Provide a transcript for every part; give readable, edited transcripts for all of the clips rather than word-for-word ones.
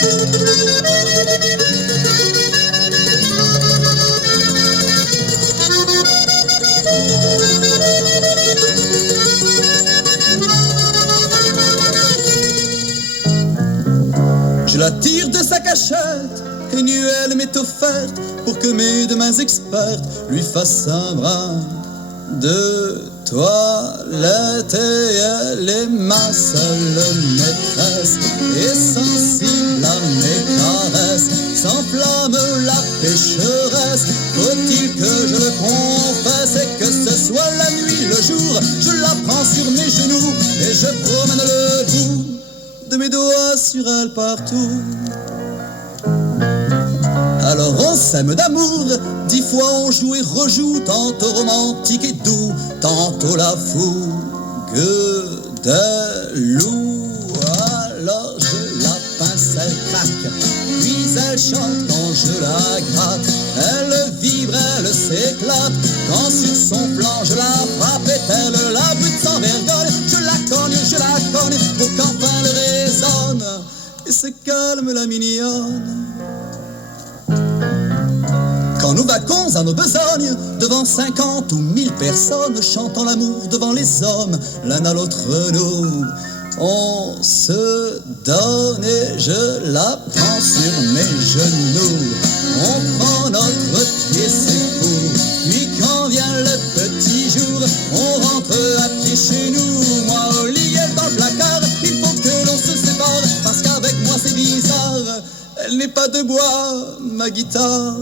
Je la tire de sa cachette et nue elle m'est offerte pour que mes deux mains expertes lui fassent un brin de toilette. Et elle est ma seule maîtresse et sensible à mes caresses, s'enflamme la pécheresse. Faut-il que je le confesse, et que ce soit la nuit, le jour, je la prends sur mes genoux et je promène le bout de mes doigts sur elle partout. Alors on s'aime d'amour, 10 fois on joue et rejoue, tantôt romantique et doux, tantôt la fougue des loups. Alors je la pince, elle craque, puis elle chante quand je la gratte. Elle vibre, elle s'éclate, quand sur son flanc je la frappe, et elle la bute sans vergogne. Je la cogne, pour qu'enfin elle résonne et se calme la mignonne. Quand nous vaquons à nos besognes, devant 50 ou 1000 personnes, chantant l'amour devant les hommes, l'un à l'autre nous, on se donne et je la prends sur mes genoux. On prend notre pied, c'est fou. Puis quand vient le petit jour, on rentre à pied chez nous. Moi au lit, elle dans le placard, il faut que l'on se sépare, parce qu'avec moi c'est bizarre, elle n'est pas de bois, ma guitare.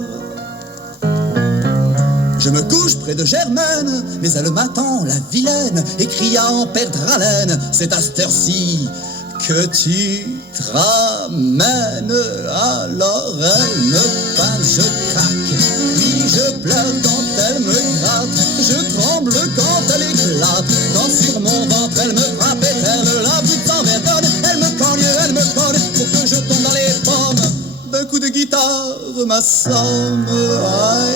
Je me couche près de Germaine, mais elle m'attend, la vilaine, et crie à en perdre haleine. C'est à cette heure-ci que tu te ramènes. Alors elle me pince, je craque, puis je pleure quand elle me gratte. Je tremble quand elle éclate, quand sur mon ventre elle me frappe, et elle la bute sans vergogne. Elle me cogne, pour que je tombe dans les pommes d'un coup de guitare, ma somme. Aïe.